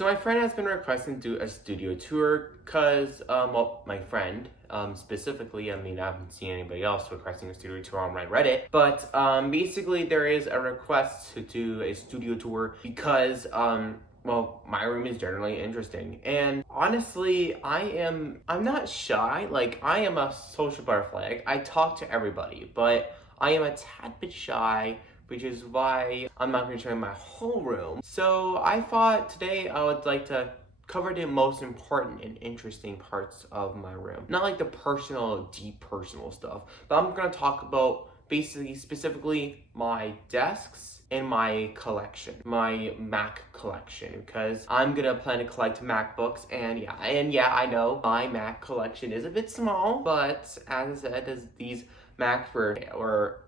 So my friend has been requesting to do a studio tour because, well, my friend, specifically, I mean, I haven't seen anybody else requesting a studio tour on my Reddit, but, basically there is a request to do a studio tour because, well, my room is generally interesting. And honestly, I'm not shy. Like, I am a social butterfly. I talk to everybody, but I am a tad bit shy, which is why I'm not going to show you my whole room. So I thought today I would like to cover the most important and interesting parts of my room. Not like the personal, deep personal stuff, but I'm going to talk about basically specifically my desks and my collection, my Mac collection, because I'm gonna plan to collect MacBooks, and yeah, I know my Mac collection is a bit small, but as I said, these Macs were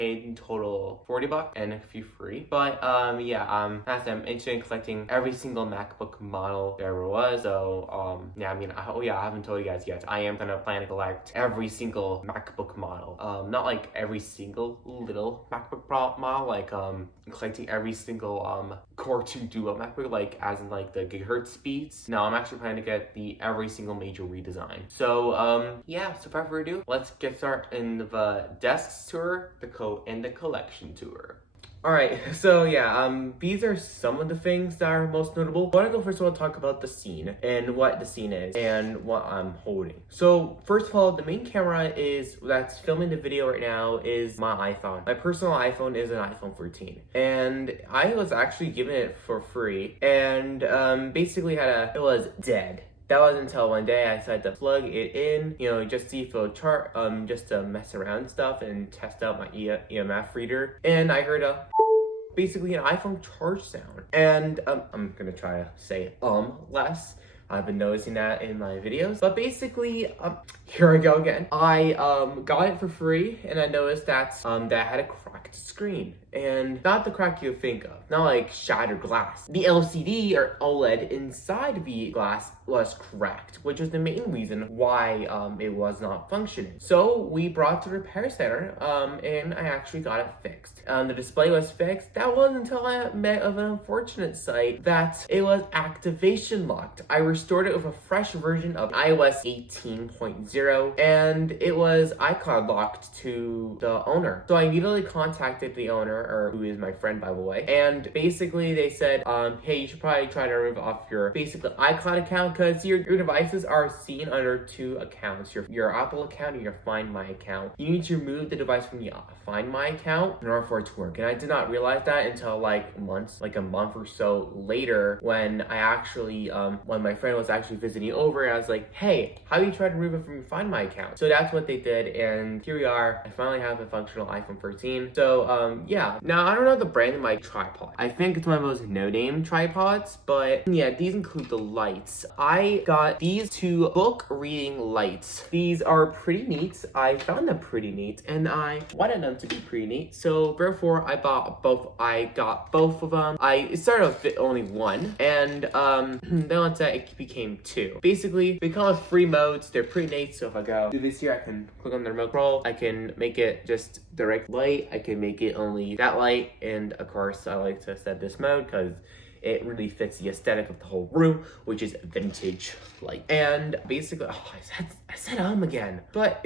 paid in total $40 and a few free. But yeah, as I'm interested in collecting every single MacBook model there ever was. So yeah, I mean, I haven't told you guys yet. I am gonna plan to collect every single MacBook model. Not like every single little MacBook Pro model, like collecting every single Core 2 Duo MacBook, like as in like the gigahertz speeds. No, I'm actually planning to get every single major redesign. So yeah, so without further ado, let's get started in the desks tour, and the collection tour. Alright, so yeah, these are some of the things that are most notable. I want to go first of all talk about the scene and what the scene is and what I'm holding. So first of all, the main camera that's filming the video right now is my iPhone. My personal iPhone is an iPhone 13, and I was actually given it for free, and basically it was dead. That wasn't until one day I decided to plug it in, just see if it'll chart, just to mess around and stuff and test out my EMF reader. And I heard basically an iPhone charge sound. And I'm gonna try to say less. I've been noticing that in my videos. But basically, here I go again. I got it for free, and I noticed that that had a cracked screen. And not the crack you think of, not like shattered glass. The LCD or OLED inside the glass was cracked, which is the main reason why it was not functioning. So we brought to the repair center, and I actually got it fixed. The display was fixed. That wasn't until I met of an unfortunate sight that it was activation locked. I restored it with a fresh version of iOS 18.0, and it was iCloud locked to the owner. So I immediately contacted the owner, or who is my friend, by the way, and basically they said, hey, you should probably try to remove off your basically iCloud account, because your devices are seen under two accounts, your Apple account and your Find My account. You need to remove the device from the Find My account in order for it to work. And I did not realize that until like a month or so later, when I actually when my friend was actually visiting over, and I was like, hey, how do you try to remove it from your Find My account? So that's what they did, and here we are. I finally have a functional iPhone 13. So yeah. Now I don't know the brand of my tripod. I think it's one of those no-name tripods, but yeah, these include the lights. I got these two book reading lights. These are pretty neat. I found them pretty neat, and I wanted them to be pretty neat, so therefore I got both of them. It started with only one, and then once that it became two. Basically, they come with free modes. They're pretty neat. So if I go do this here, I can click on the remote control. I can make it just direct light. I can make it only that light, and of course I like to set this mode because it really fits the aesthetic of the whole room, which is vintage light. And basically, I said again. But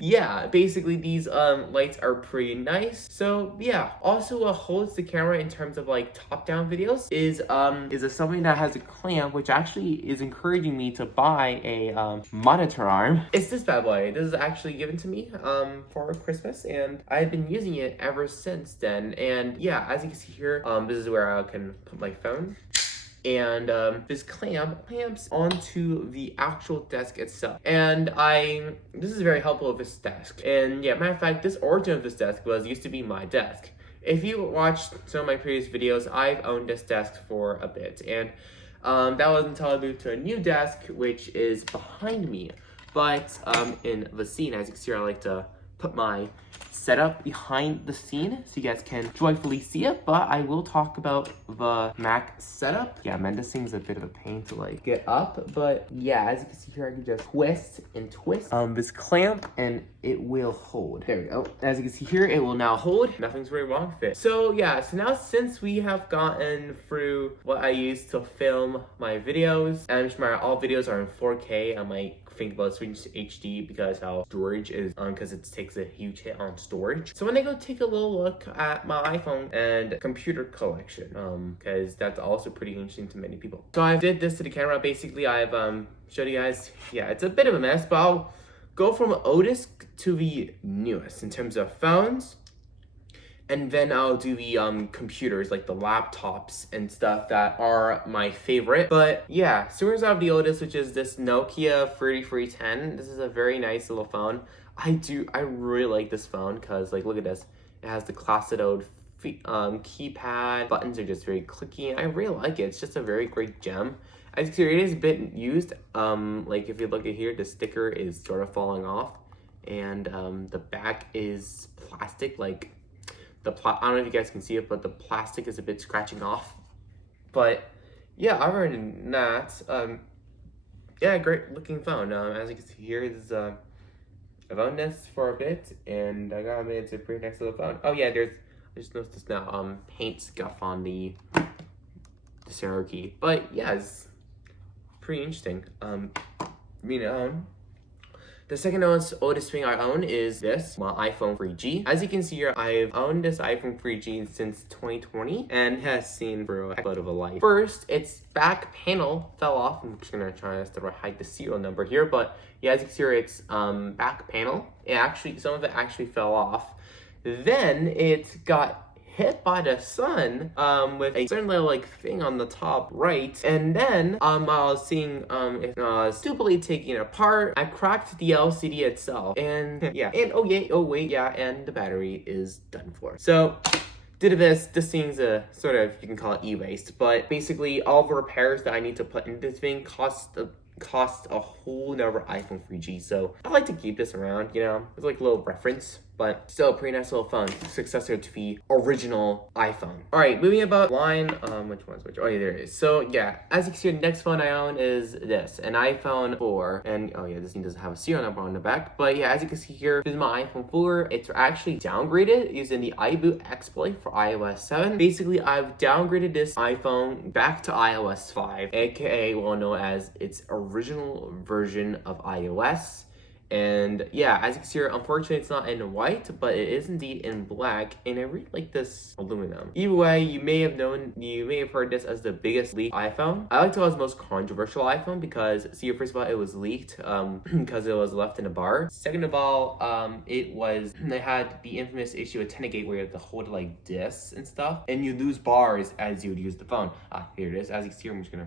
yeah, basically these lights are pretty nice. So yeah, also what holds the camera in terms of like top-down videos is something that has a clamp, which actually is encouraging me to buy a monitor arm. It's this bad boy. This is actually given to me for Christmas, and I've been using it ever since then. And yeah, as you can see here, this is where I can put my phone. And this clamps onto the actual desk itself, and this is very helpful with this desk. And yeah, matter of fact, this origin of this desk used to be my desk. If you watched some of my previous videos, I've owned this desk for a bit, and that was until I moved to a new desk, which is behind me. But in the scene, as you can see, I like to put my setup behind the scene so you guys can joyfully see it, but I will talk about the Mac setup. Yeah, man, this thing's a bit of a pain to like get up, but yeah, as you can see here, I can just twist and twist this clamp and it will hold. There we go. As you can see here, it will now hold. Nothing's really wrong with it. So yeah, so now since we have gotten through what I use to film my videos, and just remember all videos are in 4K, I might think about switching to HD because how storage is because it takes a huge hit on storage. So when I go take a little look at my iPhone and computer collection, because that's also pretty interesting to many people. So I did this to the camera. Basically, I've showed you guys. Yeah, it's a bit of a mess, but I'll go from oldest to the newest in terms of phones. And then I'll do the computers, like the laptops and stuff that are my favorite. But yeah, so here's out the oldest, which is this Nokia 3310. This is a very nice little phone. I really like this phone because, like, look at this. It has the classic old keypad. Buttons are just very clicky. I really like it. It's just a very great gem. As you can see, it is a bit used. Like if you look at here, the sticker is sort of falling off. And the back is plastic, like, I don't know if you guys can see it, but the plastic is a bit scratching off. But yeah, other than that, yeah, great looking phone. As you can see here, this is I've owned this for a bit, and I gotta admit it's a pretty nice little phone. Oh yeah, I just noticed this now. Paint scuff on the zero key, but yeah, it's pretty interesting. The second oldest thing I own is this, my iPhone 3G. As you can see here, I've owned this iPhone 3G since 2020 and has seen through a heck of a life. First, its back panel fell off. I'm just gonna try to hide the serial number here, but yeah, as you can see here, its back panel, some of it actually fell off. Then it got hit by the sun with a certain little like thing on the top right, and then I was seeing it stupidly taking it apart. I cracked the LCD itself, and yeah, and and the battery is done for. So due to this thing's a sort of, you can call it e-waste, but basically all the repairs that I need to put into this thing cost a whole nother iPhone 3G. So I like to keep this around, you know, it's like a little reference, but still a pretty nice little phone, successor to the original iPhone. All right, moving about line, which one's which? Oh yeah, there it is. So yeah, as you can see, the next phone I own is this, an iPhone 4, and oh yeah, this thing doesn't have a serial number on the back, but yeah, as you can see here, this is my iPhone 4. It's actually downgraded using the iBoot exploit for iOS 7. Basically, I've downgraded this iPhone back to iOS 5, aka well known as its original version of iOS. And yeah, as you can see here, unfortunately it's not in white, but it is indeed in black, and I really like this aluminum. Either way, you may have heard this as the biggest leaked iPhone. I like to call it the most controversial iPhone because, see, first of all, it was leaked because it was left in a bar. Second of all, it had the infamous issue with 10 gig where you have to hold it like this and stuff, and you lose bars as you would use the phone. Here it is. As you can see here, I'm just gonna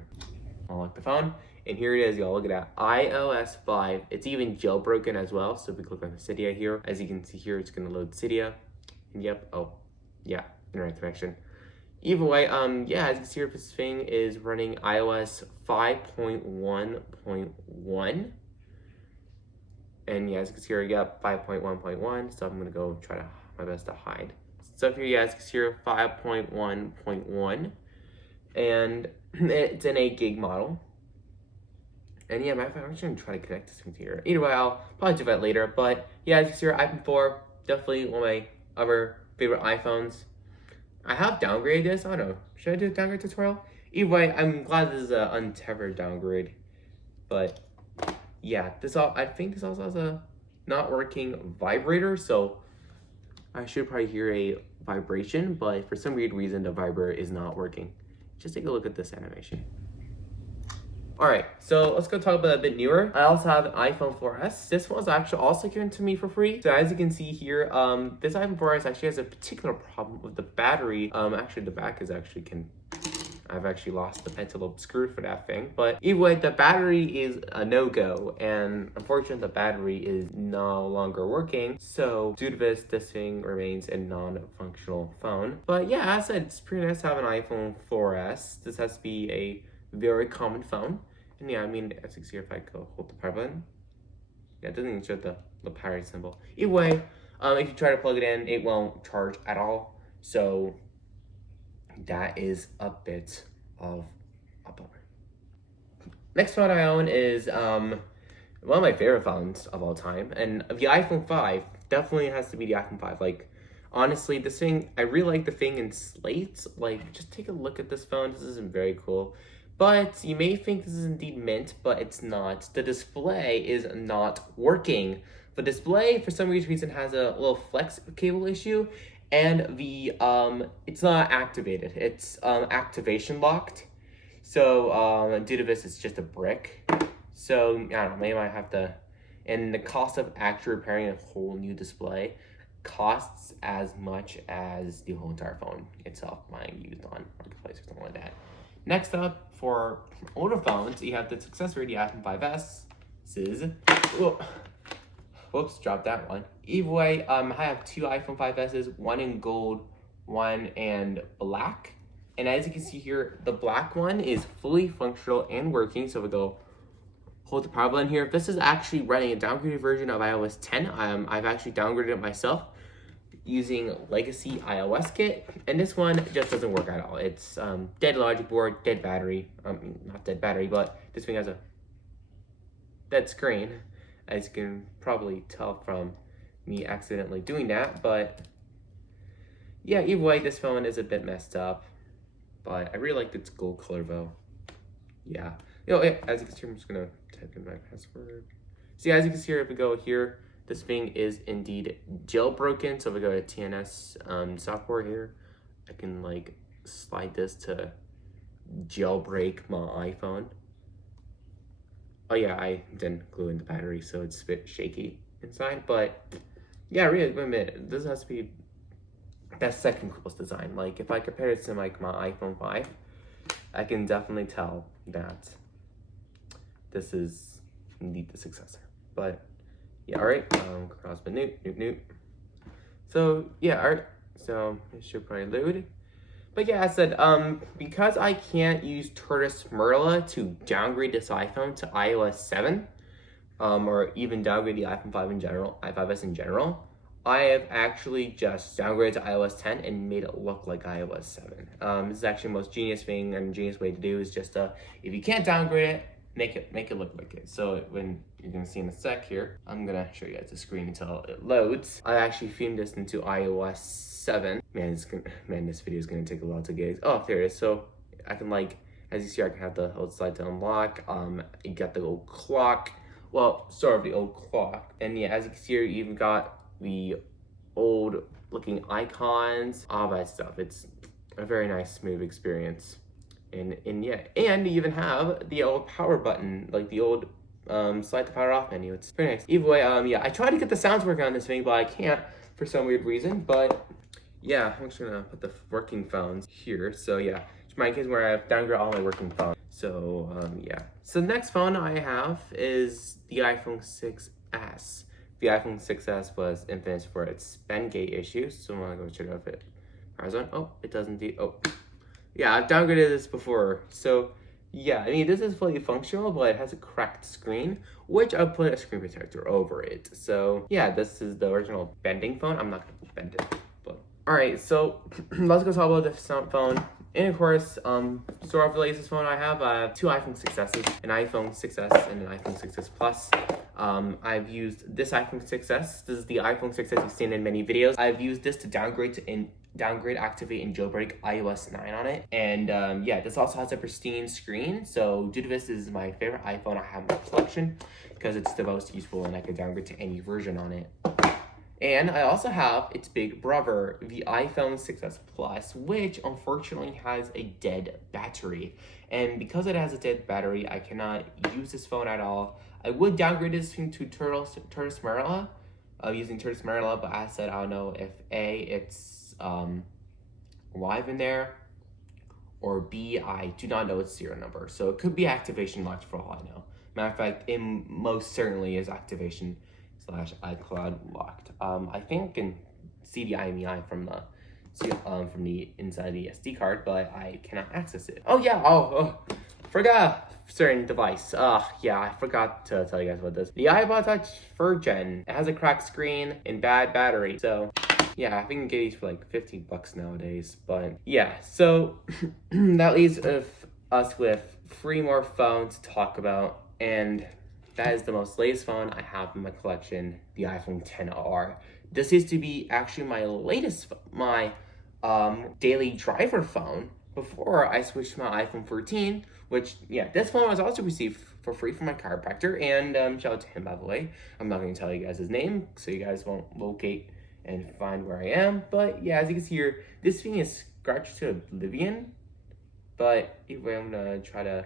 unlock the phone. And here it is, y'all. Look at that. iOS 5. It's even jailbroken as well. So if we click on Cydia here, as you can see here, it's going to load Cydia. And yep. Oh, yeah. Internet connection. Either way, yeah, as you can see here, this thing is running iOS 5.1.1. And yeah, as you can see here, we got 5.1.1. So I'm going to go try to my best to hide. So if you guys can see here, 5.1.1. And it's an 8 gig model. And yeah, I'm actually gonna try to connect this thing here. Either way, I'll probably do that later. But yeah, as you can see here, iPhone 4, definitely one of my other favorite iPhones. I have downgraded this. I don't know. Should I do a downgrade tutorial? Either way, I'm glad this is an untethered downgrade. But yeah, I think this also has a not working vibrator, so I should probably hear a vibration, but for some weird reason, the vibrator is not working. Just take a look at this animation. Alright, so let's go talk about a bit newer. I also have an iPhone 4S. This one was actually also given to me for free. So as you can see here, this iPhone 4S actually has a particular problem with the battery. Actually the back is actually I've actually lost the pentalobe screw for that thing. But either way, the battery is a no-go, and unfortunately the battery is no longer working. So due to this thing remains a non-functional phone. But yeah, as I said, it's pretty nice to have an iPhone 4S. This has to be a very common phone. And yeah, I mean, as you can see, if I go hold the power button, yeah, it doesn't even show the power symbol. Either way, If you try to plug it in, it won't charge at all. So that is a bit of a bummer. Next phone I own is one of my favorite phones of all time, and the iPhone 5 definitely has to be the iPhone 5. Like, honestly, this thing, I really like the thing in slate. Like, just take a look at this phone. This isn't very cool. But you may think this is indeed mint, but it's not. The display is not working. The display, for some reason, has a little flex cable issue, and the it's not activated. It's activation locked. So due to this, it's just a brick. So I don't know, maybe I have to. And the cost of actually repairing a whole new display costs as much as the whole entire phone itself buying used on Marketplace or something like that. Next up, for older phones, you have the successor, the iPhone 5S. Whoops, dropped that one. Either way, I have two iPhone 5Ss, one in gold, one in black. And as you can see here, the black one is fully functional and working. So we go hold the power button here. This is actually running a downgraded version of iOS 10. I've actually downgraded it myself using Legacy iOS Kit, and this one just doesn't work at all. It's dead logic board, dead battery. Not dead battery, but this thing has a dead screen, as you can probably tell from me accidentally doing that. But yeah, either way, this phone is a bit messed up, but I really like its gold color though. Yeah, as you can see, I'm just gonna type in my password. See, as you can see here, if we go here, this thing is indeed jailbroken. So if I go to TNS software here, I can like slide this to jailbreak my iPhone. Oh yeah, I didn't glue in the battery, so it's a bit shaky inside. But yeah, really, admit, this has to be that second coolest design. Like if I compare it to like my iPhone 5, I can definitely tell that this is indeed the successor. But yeah, all right, crossband noop. So yeah, all right, so it should probably load. But yeah, I said, because I can't use Tortoise Merla to downgrade this iPhone to iOS 7, or even downgrade the iPhone 5 in general, i5s in general, I have actually just downgraded to iOS 10 and made it look like iOS 7. This is actually the most genius thing and genius way to do is just, if you can't downgrade it, make it look like it. So when you're gonna see in a sec here, I'm gonna show you guys the screen until it loads. I actually themed this into iOS 7. Man, this video is gonna take a while to get. Oh, there it is. So I can like, as you see, I can have the old slide to unlock. You got the old clock. Well, sort of the old clock. And yeah, as you can see here, you even got the old looking icons, all that stuff. It's a very nice, smooth experience. And yeah, and you even have the old power button, like the old slide to power off menu. It's very nice. Either way, yeah, I tried to get the sounds working on this thing, but I can't for some weird reason. But yeah, I'm just gonna put the working phones here. So yeah, it's my case where I've downgraded all my working phones. So yeah. So the next phone I have is the iPhone 6S. The iPhone 6S was infamous for its spend gate issues. So I'm gonna go check out if it powers on. Oh, it does indeed. Oh. Yeah, I've downgraded this before. So yeah, I mean, this is fully functional, but it has a cracked screen, which I'll put a screen protector over it. So yeah, this is the original bending phone. I'm not gonna bend it, but all right. So let's go talk about this phone. And of course, sort of the latest phone I have two iPhone 6Ss, an iPhone 6S and an iPhone 6S Plus. I've used this iPhone 6S. This is the iPhone 6S you've seen in many videos. I've used this to downgrade, activate, and jailbreak iOS 9 on it. And yeah, this also has a pristine screen. So due to this is my favorite iPhone I have in my collection because it's the most useful and I can downgrade to any version on it. And I also have its big brother, the iPhone 6S Plus, which unfortunately has a dead battery. And because it has a dead battery, I cannot use this phone at all. I would downgrade this thing to Tortoise Merla, using Tortoise Merla, but I said I don't know if A, it's live in there, or B, I do not know its serial number. So it could be activation locked for all I know. Matter of fact, it most certainly is activation /iCloud locked. I think I can see the IMEI from the inside of the SD card, but I cannot access it. Oh yeah, forgot. certain device. Yeah, I forgot to tell you guys about this. The iPod Touch 4th Gen. It has a cracked screen and bad battery. So yeah, I think you can get these for like 15 bucks nowadays. But yeah, so that leaves us with 3 more phones to talk about. And that is the most latest phone I have in my collection, the iPhone XR. This used to be actually my latest, my daily driver phone before I switched to my iPhone 13, which, yeah, this phone was also received for free from my chiropractor, and shout out to him, by the way. I'm not going to tell you guys his name, so you guys won't locate and find where I am, but yeah, as you can see here, this thing is scratched to oblivion, but anyway, I'm going to try to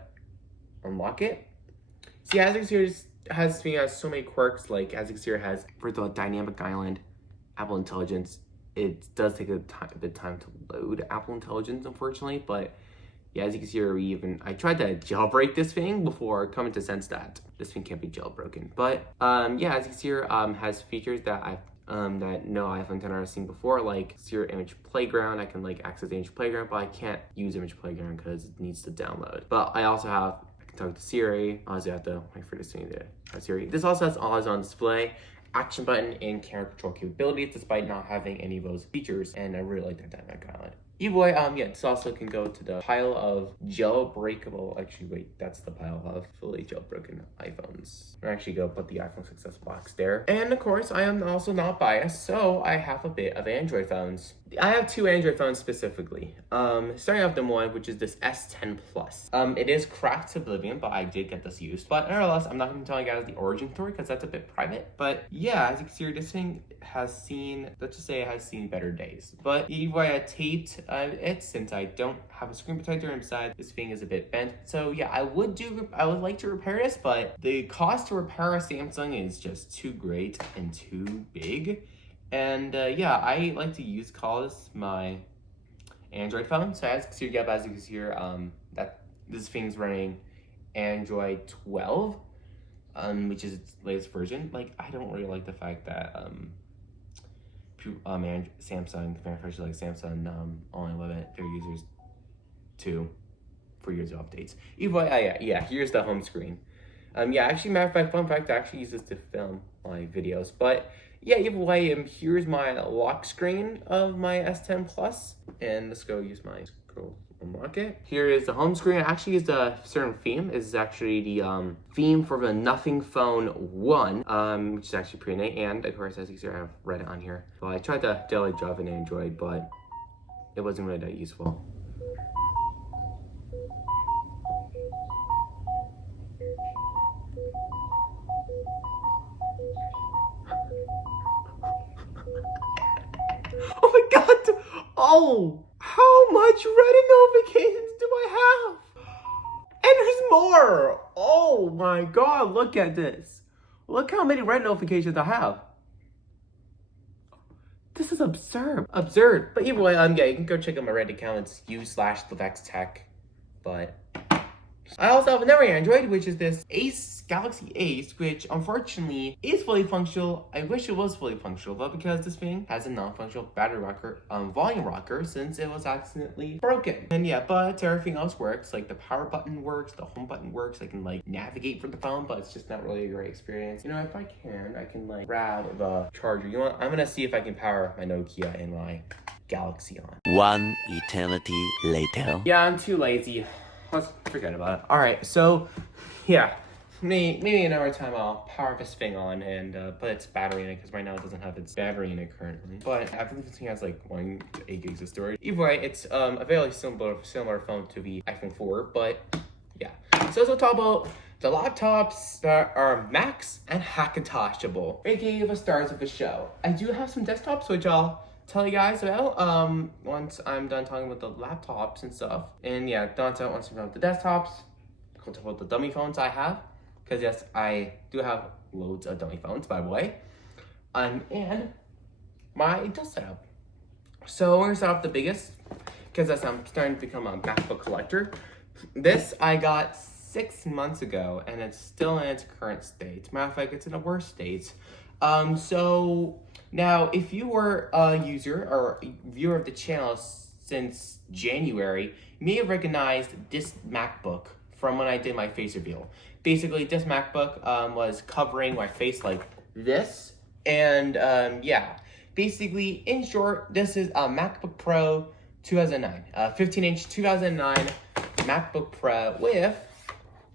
unlock it. See, as you can see here, this thing has so many quirks, like, as you can see here, it has, for the dynamic island, Apple Intelligence. It does take a bit of time to load Apple Intelligence, unfortunately, but yeah, as you can see here, I tried to jailbreak this thing before coming to sense that this thing can't be jailbroken. But yeah, as you can see here, has features that that no iPhone XR has seen before, like your Image Playground. I can like access Image Playground, but I can't use Image Playground because it needs to download. But I also have, I can talk to Siri. I also have to wait for this thing to have Siri. This also has always-on display, action button, and camera control capabilities, despite not having any of those features, and I really like that dynamic island. Either way, yeah, this also can go to the pile of jailbreakable, actually wait, that's the pile of fully jailbroken iPhones. I'll actually go put the iPhone success box there. And of course, I am also not biased, so I have a bit of Android phones. I have 2 Android phones specifically. Starting off the one, which is this S10 Plus. It is cracked to oblivion, but I did get this used. But nevertheless, I'm not going to tell you guys the origin story because that's a bit private. But yeah, as you can see, this thing has seen, let's just say it has seen better days. But either way, I taped it since I don't have a screen protector inside. This thing is a bit bent. So yeah, I would like to repair this, but the cost to repair a Samsung is just too great and too big. And yeah, I like to use calls my Android phone. So as you can see here, that this thing's running Android 12, which is its latest version. Like, I don't really like the fact that Samsung manufacturers like Samsung only limit their users to 4 years of updates. Either way, yeah, here's the home screen. Yeah, actually, matter of fact, fun fact, I actually use this to film my videos. But yeah, either way, here's my lock screen of my S10 Plus. And let's go use my unlock it. Here is the home screen. I actually used a certain theme. This is actually the theme for the Nothing Phone 1, which is actually pretty neat. And of course, as you can see, I have Reddit on here. So I tried to daily drive in Android, but it wasn't really that useful. Oh my god! Oh! How much Reddit notifications do I have? And there's more! Oh my god, look at this. Look how many Reddit notifications I have. This is absurd. Absurd. But either way, yeah, you can go check out my Reddit account. It's u/LevexTech. But I also have another Android, which is this Galaxy Ace, which unfortunately is fully functional. I wish it was fully functional, but because this thing has a non-functional battery rocker, volume rocker, since it was accidentally broken. And yeah, but everything else works. Like the power button works, the home button works. I can like navigate for the phone, but it's just not really a great experience. You know, if I can like grab the charger. You know what? I'm gonna see if I can power my Nokia and my Galaxy on. One eternity later. Yeah, I'm too lazy. Let's forget about it. All right, so yeah, maybe another time I'll power this thing on and put its battery in it, because right now it doesn't have its battery in it currently. But I believe this thing has like 1 to 8 gigs of storage. Either way, it's a very similar phone to the iPhone 4, but yeah. So let's talk about the laptops that are Macs and Hackintoshtable. Okay, the stars of the show. I do have some desktops, which I'll tell you guys about once I'm done talking about the laptops and stuff. And yeah, once I'm done with the desktops, I'll talk about the dummy phones I have. Because yes, I do have loads of dummy phones, by the way. And my Dell setup. So we're gonna start off the biggest, because as I'm starting to become a MacBook collector. This I got 6 months ago, and it's still in its current state. Matter of fact, it's in a worse state. So now, if you were a user or a viewer of the channel since January, you may have recognized this MacBook from when I did my face reveal. Basically, this MacBook was covering my face like this, and yeah. Basically, in short, this is a MacBook Pro 2009, 15-inch 2009 MacBook Pro with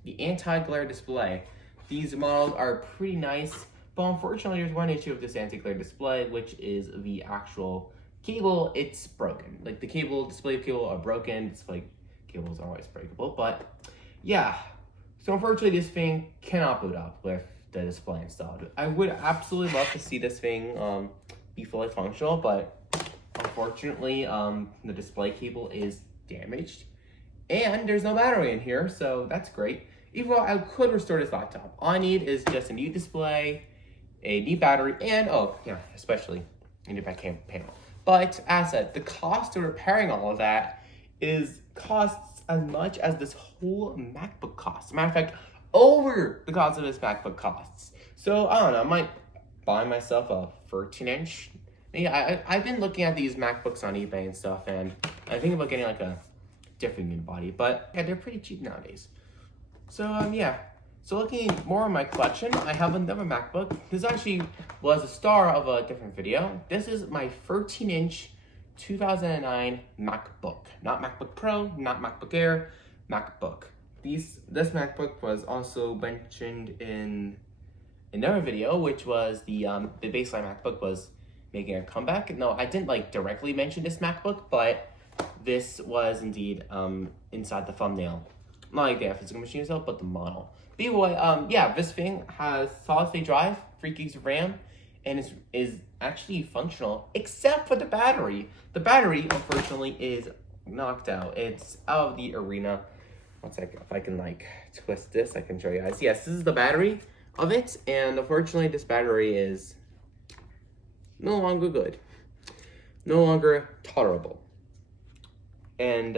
the anti-glare display. These models are pretty nice, but unfortunately, there's one issue with this anti-glare display, which is the actual cable. It's broken. Like the display cable are broken. Display cables are always breakable, but yeah. So unfortunately, this thing cannot boot up with the display installed. I would absolutely love to see this thing be fully functional, but unfortunately, the display cable is damaged, and there's no battery in here, so that's great. Even though I could restore this laptop, all I need is just a new display, a new battery, and oh yeah, especially a new back panel. But as said, the cost of repairing all of that costs as much as this whole MacBook costs. Matter of fact, over the cost of this MacBook costs. So I don't know, I might buy myself a 13-inch. Yeah, I've been looking at these MacBooks on eBay and stuff, and I think about getting like a different unit body, but yeah, they're pretty cheap nowadays. So yeah. So looking more at my collection, I have another MacBook. This actually was a star of a different video. This is my 13-inch 2009 MacBook. Not MacBook Pro, not MacBook Air, MacBook. This MacBook was also mentioned in another video, which was the baseline MacBook was making a comeback. No, I didn't like directly mention this MacBook, but this was indeed inside the thumbnail. Not like the physical machine itself, but the model. But anyway, yeah, this thing has solid state drive, 3 gigs of RAM, and is actually functional, except for the battery. The battery, unfortunately, is knocked out. It's out of the arena. One second, if I can like twist this, I can show you guys. Yes, this is the battery of it, and unfortunately, this battery is no longer good, no longer tolerable. And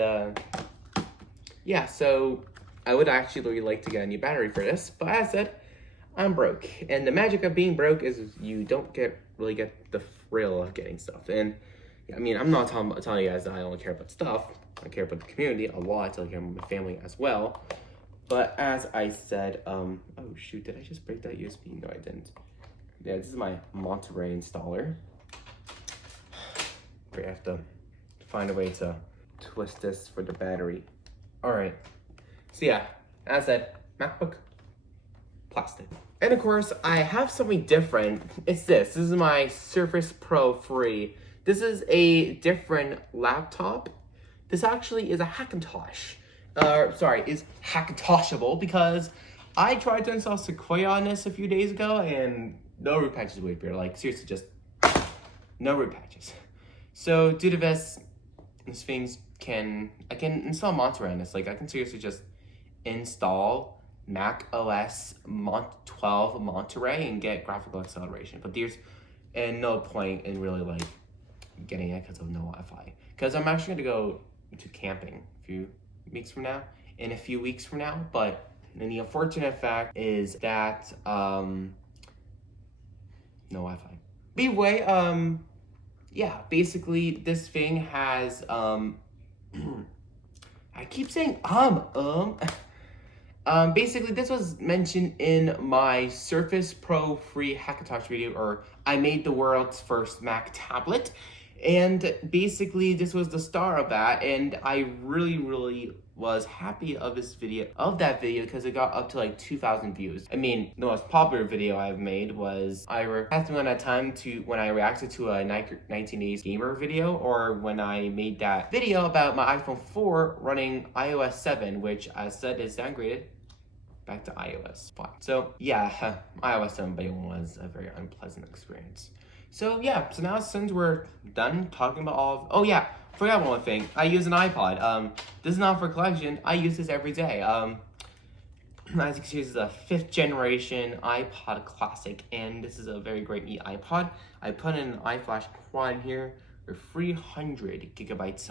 yeah, so I would actually really like to get a new battery for this, but as I said, I'm broke. And the magic of being broke is you don't really get the thrill of getting stuff. And I mean, I'm not telling you guys that I only care about stuff. I care about the community a lot. I care about my family as well. But as I said, oh shoot, did I just break that USB? No, I didn't. Yeah, this is my Monterey installer. I have to find a way to twist this for the battery. All right. So yeah, as I said, MacBook, plastic. And of course, I have something different. It's this. This is my Surface Pro 3. This is a different laptop. This actually is a Hackintosh. Is Hackintoshable because I tried to install Sequoia on this a few days ago and no root patches would appear. Like seriously, just no root patches. So due to this things I can install Monterey on this. Like I can seriously just install Mac OS 12 Monterey and get graphical acceleration. But there's no point in really like getting it because of no Wi-Fi. Because I'm actually gonna go to camping a few weeks from now, but then the unfortunate fact is that no Wi-Fi. But anyway, yeah, basically this thing has I keep saying basically this was mentioned in my Surface Pro 3 Hackintosh video, or I made the world's first Mac tablet. And basically this was the star of that, and I really was happy of that video because it got up to like 2,000 views. I mean, the most popular video I've made was I reacted to a 1980s gamer video, or when I made that video about my iPhone 4 running iOS 7, which as said is downgraded back to iOS 5. So yeah, iOS 7 was a very unpleasant experience. So yeah, so now since we're done talking about oh yeah, forgot one thing. I use an iPod. This is not for collection. I use this every day. As you can see, this is a 5th generation iPod Classic, and this is a very great neat iPod. I put in an iFlash quad in here for 300 gigabytes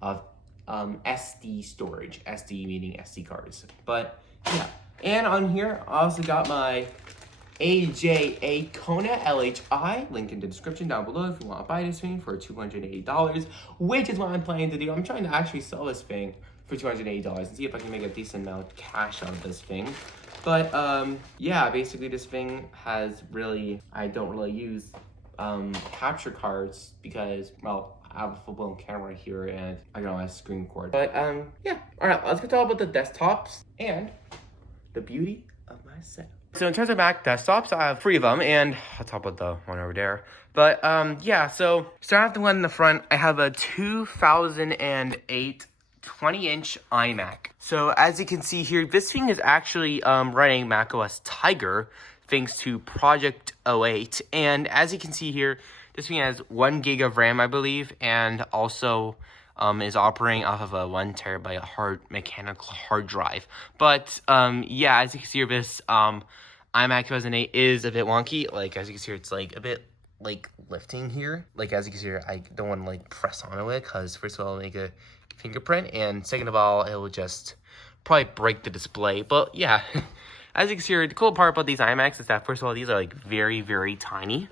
of SD storage. SD meaning SD cards. But yeah, and on here I also got my AJA Kona LHi, link in the description down below if you want to buy this thing for $280, which is what I'm planning to do. I'm trying to actually sell this thing for $280 and see if I can make a decent amount of cash out of this thing. But yeah, basically this thing has really, I don't really use capture cards because, well, I have a full-blown camera here and I got my screen cord. But yeah, all right, let's get to talk about the desktops and the beauty of my setup. So in terms of Mac desktops, I have 3 of them, and I'll talk about the one over there. But yeah, so starting off the one in the front, I have a 2008 20-inch iMac. So as you can see here, this thing is actually running macOS Tiger thanks to Project 08. And as you can see here, this thing has 1 gig of RAM, I believe, and also is operating off of a 1 terabyte mechanical hard drive. But yeah, as you can see here, this iMac 2008 is a bit wonky. Like as you can see here, it's like a bit like lifting here. Like as you can see here, I don't want to like press onto it because first of all, I'll make a fingerprint, and second of all, it will just probably break the display. But yeah, as you can see here, the cool part about these iMacs is that first of all, these are like very, very tiny.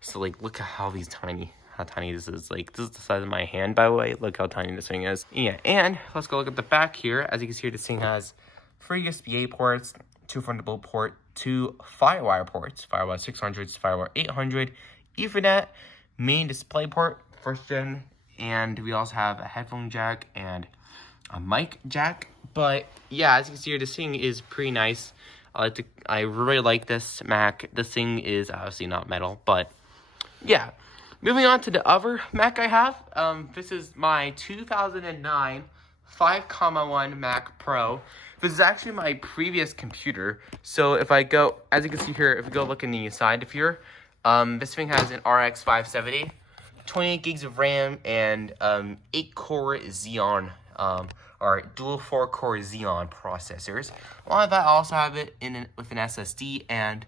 So like, look at how tiny this is. Like, this is the size of my hand, by the way. Look how tiny this thing is. Yeah, and let's go look at the back here. As you can see here, this thing has 3 USB-A ports, 2 Thunderbolt port, 2 Firewire ports, Firewire 600, Firewire 800, Ethernet, main display port, 1st gen, and we also have a headphone jack and a mic jack. But yeah, as you can see here, this thing is pretty nice. I really like this Mac. This thing is obviously not metal, but yeah. Moving on to the other Mac I have. This is my 2009 5.1 Mac Pro. This is actually my previous computer. So if I go, as you can see here, if you go look in the side of here, this thing has an RX 570, 28 gigs of RAM, and 8-core Xeon, or dual 4-core Xeon processors. Along with that, I also have it with an SSD and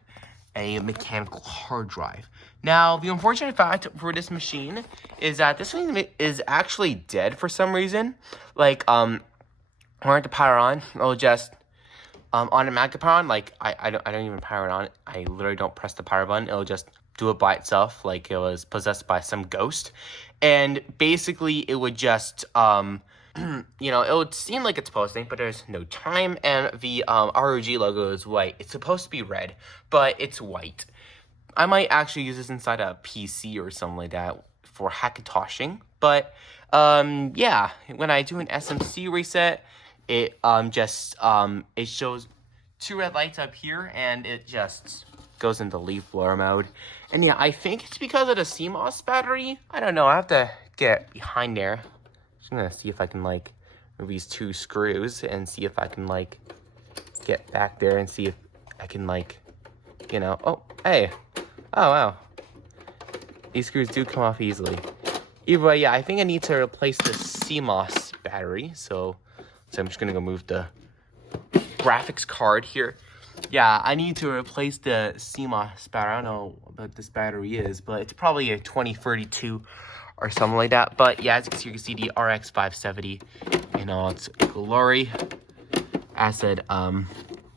a mechanical hard drive. Now, the unfortunate fact for this machine is that this thing is actually dead for some reason. Like, when I have to power on, it'll just automatically power on. Like, I don't even power it on. I literally don't press the power button. It'll just do it by itself, like it was possessed by some ghost. And basically, it would just you know, it would seem like it's posting, but there's no time, and the ROG logo is white. It's supposed to be red, but it's white. I might actually use this inside a PC or something like that for Hackintoshing, but yeah, when I do an SMC reset, it it shows 2 red lights up here, and it just goes into leaf blower mode. And yeah, I think it's because of the CMOS battery. I don't know, I have to get behind there. I'm gonna see if I can like move these 2 screws and see if I can like get back there and see if I can like, you know, oh, hey, oh wow, these screws do come off easily. Either way, yeah, I think I need to replace the CMOS battery, so I'm just gonna go move the graphics card here. Yeah, I need to replace the CMOS battery. I don't know what this battery is, but it's probably a 2032 or something like that. But yeah, as you can see the RX 570 in all its glory. As said,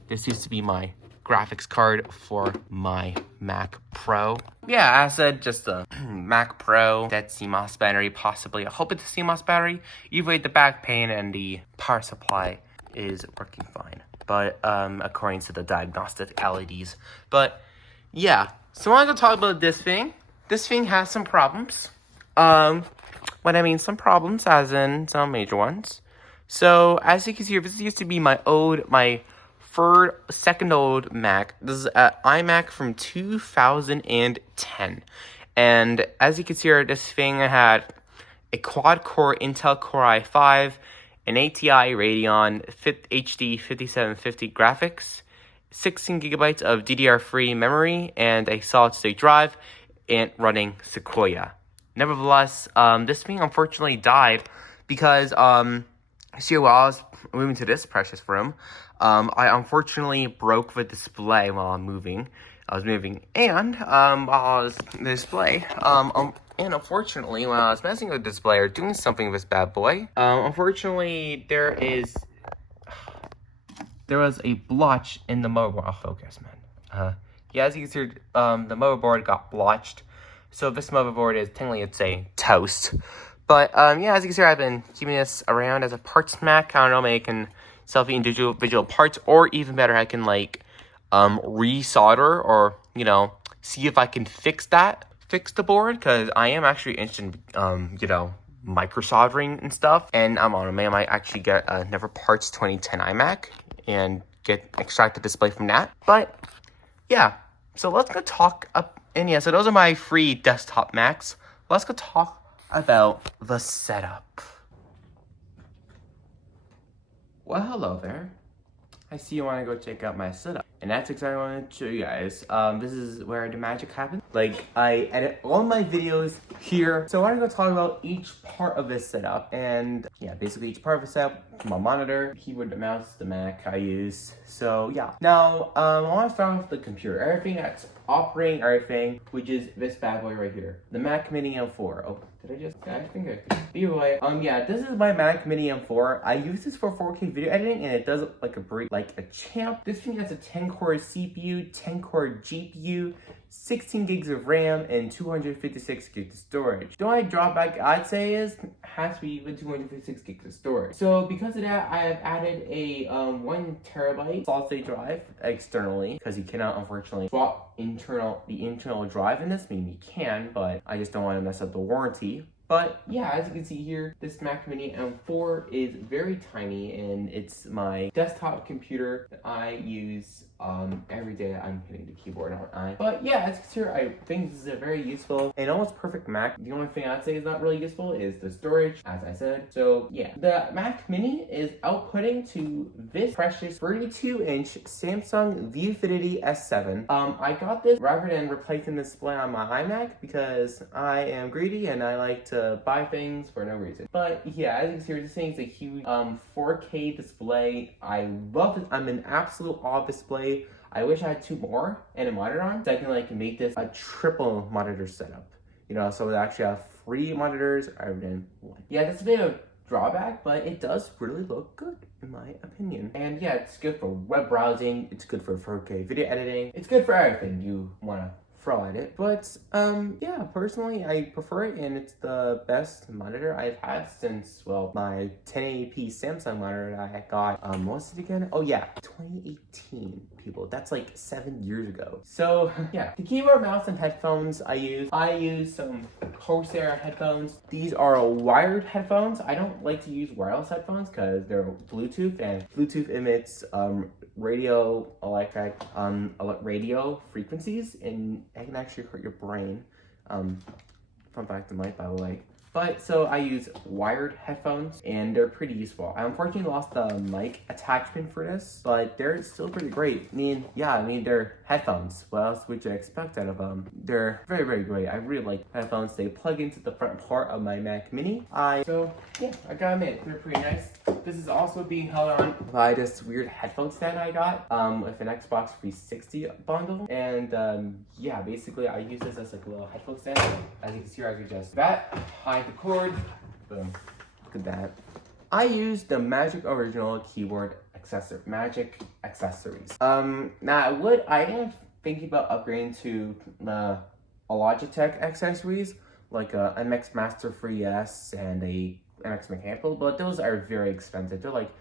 this used to be my graphics card for my Mac Pro. Yeah, as said, just a Mac Pro, dead CMOS battery, possibly. I hope it's a CMOS battery. Either way, the back pane and the power supply is working fine. But according to the diagnostic LEDs. But yeah, so I wanted to talk about this thing. This thing has some problems. When I mean some problems, as in some major ones. So as you can see here, this used to be my second old Mac. This is an iMac from 2010. And as you can see here, this thing had a quad-core Intel Core i5, an ATI Radeon HD 5750 graphics, 16 gigabytes of DDR3 memory, and a solid-state drive, and running Sequoia. Nevertheless, this thing unfortunately died because, see, while I was moving to this precious room, I unfortunately broke the display while I'm moving. And while I was in the display, and unfortunately, when I was messing with the display or doing something with this bad boy, unfortunately, there was a blotch in the motherboard. I'll focus, man. Yeah, as you can see, the motherboard got blotched. So this motherboard is, technically it's a toast. But yeah, as you can see, I've been keeping this around as a parts Mac. I don't know, maybe I can selfie individual parts, or even better, I can like resolder, or you know, see if I can fix the board, because I am actually interested in you know, micro soldering and stuff. And I'm on a man, I might actually get a Never Parts 2010 iMac and extract the display from that. But yeah, so let's go talk up. And yeah, so those are my free desktop Macs. Let's go talk about the setup. Well, hello there. I see you want to go check out my setup, and that's exactly what I want to show you guys. This is where the magic happens. Like, I edit all my videos here, so I want to go talk about each part of this setup. And yeah, basically each part of the setup: my monitor, keyboard, the mouse, the Mac I use. So yeah, now I want to start off with the computer. Everything that's operating everything, which is this bad boy right here, the Mac Mini M4. Oh, did I just? I think I could. Anyway, yeah, this is my Mac Mini M4. I use this for 4K video editing, and it does it like a champ. This thing has a 10-core CPU, 10-core GPU, 16 gigs of RAM, and 256 gigs of storage. The only drawback I'd say is has to be even 256 gigs of storage. So because of that, I have added a 1 terabyte solid state drive externally, because you cannot unfortunately swap the internal drive in this. I mean, you can, but I just don't want to mess up the warranty. But yeah, as you can see here, this Mac Mini M4 is very tiny, and it's my desktop computer that I use every day. I'm hitting the keyboard, aren't I? But yeah, as you can see here, I think this is a very useful and almost perfect Mac. The only thing I'd say is not really useful is the storage, as I said. So yeah, the Mac Mini is outputting to this precious 32-inch Samsung Viewfinity S7. I got this rather than replacing the display on my iMac, because I am greedy and I like to buy things for no reason. But yeah, as you can see here, this thing is a huge 4K display. I love it. I'm in absolute awe of display. I wish I had 2 more and a monitor on, so I can like make this a triple monitor setup. You know, so we actually have 3 monitors rather than 1. Yeah, that's a bit of a drawback, but it does really look good in my opinion. And yeah, it's good for web browsing, it's good for 4K video editing, it's good for everything you wanna throw at it. But yeah, personally I prefer it, and it's the best monitor I've had since, well, my 1080p Samsung monitor that I got, what was it again? Oh yeah, 2018, people. That's like 7 years ago. So yeah, the keyboard, mouse, and headphones I use some Corsair headphones. These are wired headphones. I don't like to use wireless headphones because they're Bluetooth, and Bluetooth emits radio frequencies, and it can actually hurt your brain. Fun fact of Mike, by the way. But so I use wired headphones, and they're pretty useful. I unfortunately lost the mic attachment for this, but they're still pretty great. I mean, they're headphones. What else would you expect out of them? They're very, very great. I really like headphones. They plug into the front part of my Mac Mini. So yeah, I gotta admit, they're pretty nice. This is also being held on by this weird headphone stand I got with an Xbox 360 bundle. And yeah, basically I use this as like a little headphone stand. As you can see, I could just hide the cord. Boom. Look at that. I use the Magic Original keyboard Magic accessories. Now I am thinking about upgrading to a Logitech accessories, like a MX Master 3S and a MX Mechanical, but those are very expensive. They're like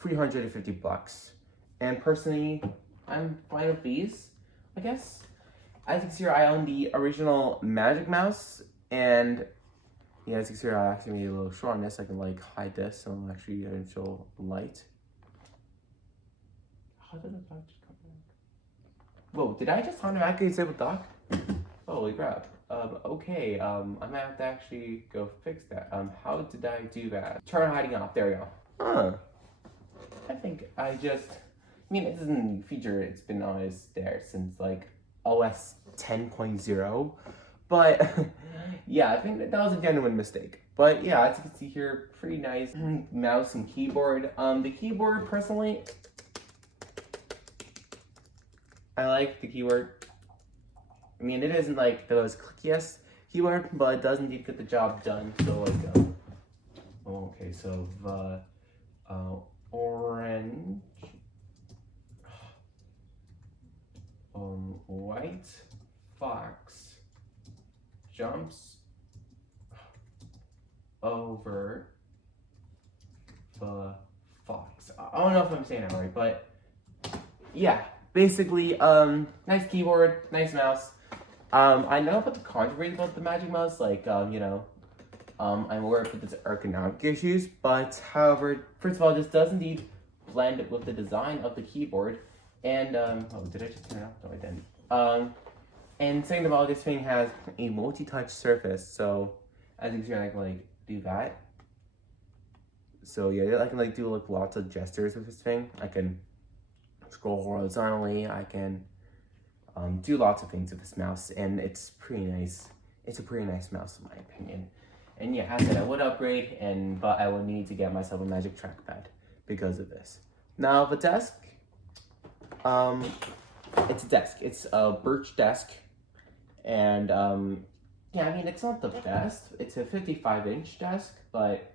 $350. And personally, I'm fine with these, I guess. As you can see here, I own the original Magic Mouse, and yeah, as you can see here, I actually made a little short on this. I can like hide this, so I'll actually show light. How did the dock just come back? Whoa, did I just automatically disable dock? Holy crap. Okay, I might have to actually go fix that. How did I do that? Turn hiding off, there we go. Huh. I think this is a new feature. It's been always there since like OS 10.0. But yeah, I think that was a genuine mistake. But yeah, as you can see here, pretty nice mouse and keyboard. The keyboard, personally, I like the keyboard. I mean, it isn't like the most clickiest keyboard, but it does indeed get the job done. So like, okay, so the orange, white fox jumps over the Fox. I don't know if I'm saying that right, but yeah, basically, nice keyboard, nice mouse. I know about the controversy about the Magic Mouse, like, you know, I'm aware of its ergonomic issues, but however, first of all, this does indeed blend with the design of the keyboard, and, oh, did I just turn it off? No, I didn't. And second of all, this thing has a multi-touch surface, so as you can see, I can, like, do that. So yeah, I can, like, do, like, lots of gestures with this thing. I can scroll horizontally, I can do lots of things with this mouse, and it's pretty nice. It's a pretty nice mouse in my opinion. And yeah, as I said, I would upgrade, but I would need to get myself a Magic Trackpad because of this. Now the desk, it's a desk. It's a birch desk, and yeah, I mean it's not the best. It's a 55-inch desk, but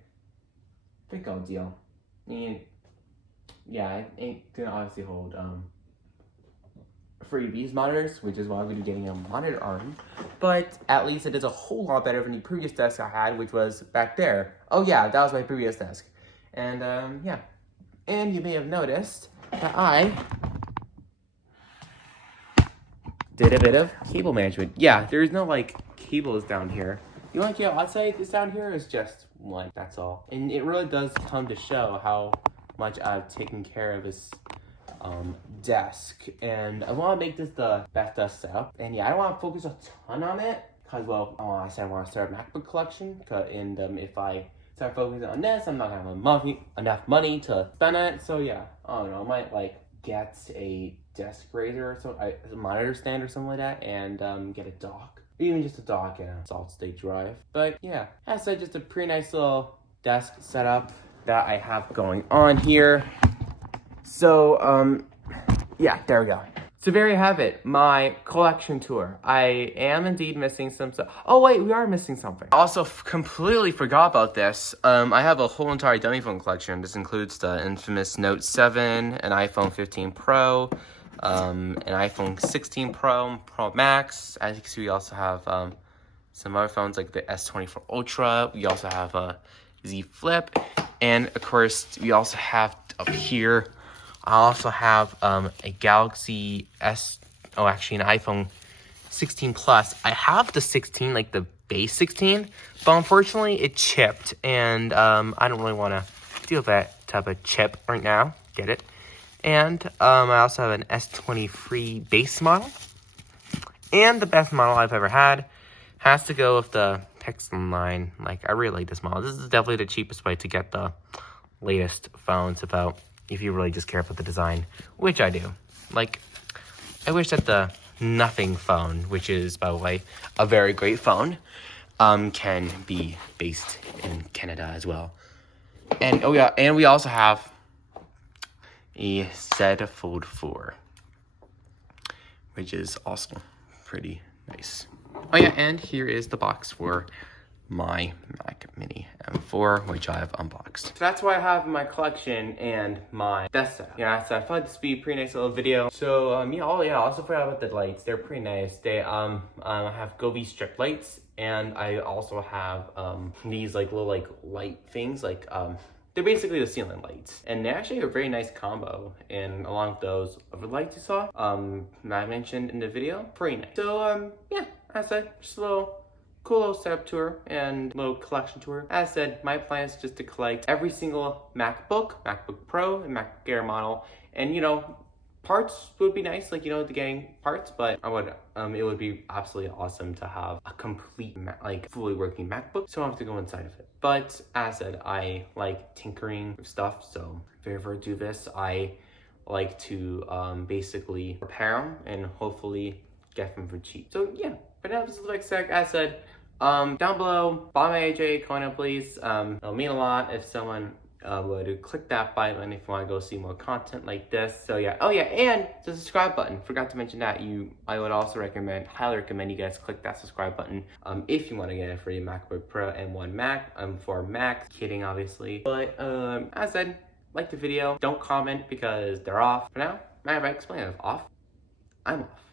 big old deal. I mean, yeah, it ain't gonna obviously hold freebies monitors, which is why I'm gonna be getting a monitor arm. But at least it is a whole lot better than the previous desk I had, which was back there. Oh yeah, that was my previous desk. And yeah. And you may have noticed that I did a bit of cable management. Yeah, there's no like cables down here. The only cable I'd say is down here is just one, that's all. And it really does come to show how much I've taken care of this desk, and I want to make this the best desk setup. And yeah, I don't want to focus a ton on it because, well, I said I want to start a MacBook collection. And if I start focusing on this, I'm not gonna have enough money to spend on it. So yeah, I don't know. I might like get a desk raiser or something, a monitor stand or something like that, and get a dock, even just a dock and a solid state drive. But yeah, as I said, just a pretty nice little desk setup that I have going on here. So, yeah, there we go. So there you have it, my collection tour. I am indeed missing some stuff. Oh wait, we are missing something. Also, completely forgot about this. I have a whole entire dummy phone collection. This includes the infamous Note 7, an iPhone 15 Pro, an iPhone 16 Pro, Pro Max. As you can see, we also have some other phones like the S24 Ultra. We also have a Z Flip. And of course, we also have up here, I also have a Galaxy an iPhone 16 Plus. I have the 16, like the base 16, but unfortunately it chipped, and I don't really want to deal with that type of chip right now. Get it? And I also have an S23 base model, and the best model I've ever had has to go with the Pixel 9. Like, I really like this model. This is definitely the cheapest way to get the latest phones if you really just care about the design, which I do. Like, I wish that the Nothing phone, which is, by the way, a very great phone, can be based in Canada as well. And, oh yeah, and we also have a Z Fold 4, which is also pretty nice. Oh yeah, and here is the box for my Mac Mini M4, which I have unboxed. So that's what I have in my collection and my desk setup. Yeah, so I thought this would be a pretty nice little video. So yeah, I also forgot about the lights. They're pretty nice. They I have Govee strip lights, and I also have these like little like light things, like they're basically the ceiling lights, and they're actually a very nice combo. And along with those other lights you saw, that I mentioned in the video, pretty nice. So yeah, as I said, just a little cool little setup tour and little collection tour. As I said, my plan is just to collect every single MacBook Pro, and MacBook Air model, and you know, parts would be nice, like, you know, the getting parts, but it would be absolutely awesome to have a complete, fully working MacBook, so I don't have to go inside of it. But as I said, I like tinkering with stuff, so if I ever do this, I like to basically repair them and hopefully get them for cheap. So yeah, but now this is like as I said, down below, buy my AJA Kona, please. It'll mean a lot if someone would click that button if you want to go see more content like this. So yeah, oh yeah, and the subscribe button. Forgot to mention that. I would also highly recommend you guys click that subscribe button if you want to get a free MacBook Pro and one Mac. For Mac, kidding obviously. But as I said, like the video. Don't comment because they're off. For now, I explain it off. I'm off.